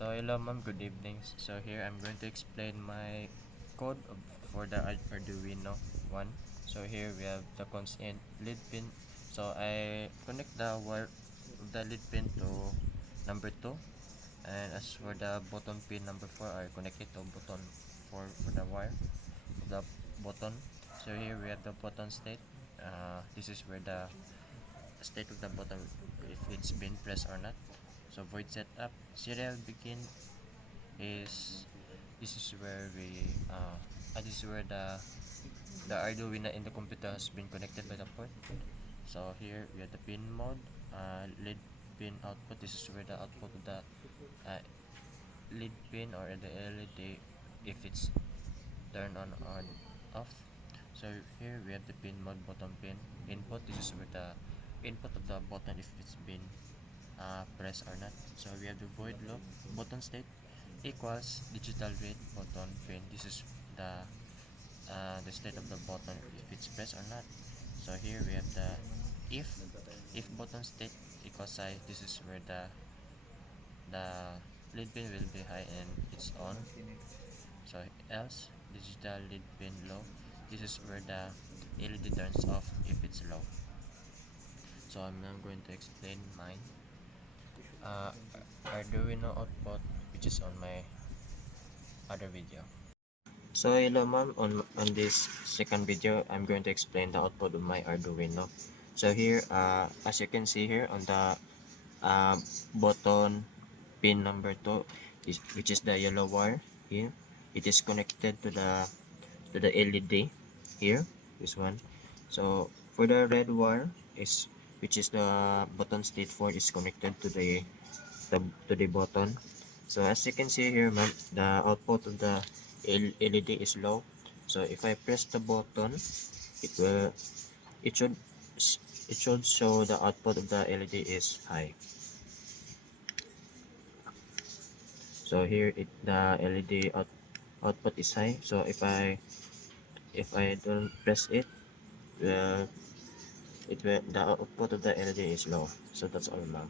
So hello ma'am, good evening. So here I'm going to explain my code for the Arduino one. So here we have the constant lead pin. So I connect the wire of the lead pin to number 2, and as for the button pin number 4, I connect it to button 4 for the wire of the button. So here we have the button state. This is where the state of the button, if it's been pressed or not. So void setup, serial begin is this is where this is where the Arduino in the computer has been connected by the port. So here we have the pin mode, lead pin output. This is where the output of the uh, lead pin or the LED, if it's turned on or off. So here we have the pin mode, button pin input. This is where the input of the button, if it's been pressed or not. So we have the void loop, button state equals digital read button pin. This is the state of the button, if it's pressed or not. So here we have the if button state equals high. This is where the lead pin will be high and it's on. So else digital lead pin low. This is where the LED turns off if it's low. So I'm now going to explain mine. uh, Arduino output, which is on my other video. So hello ma'am, on this second video I'm going to explain the output of my Arduino. So here as you can see here on the uh, button pin number 2 which is the yellow wire here, it is connected to the LED here, this one. So for the red wire is which is the button state 4 is connected to the button. So as you can see here ma'am, the output of the LED is low. So if I press the button, it will it should it should show the output of the LED is high. So here the LED output is high. So if I don't press it, uh, the output of the LED is low. So that's all ma'am.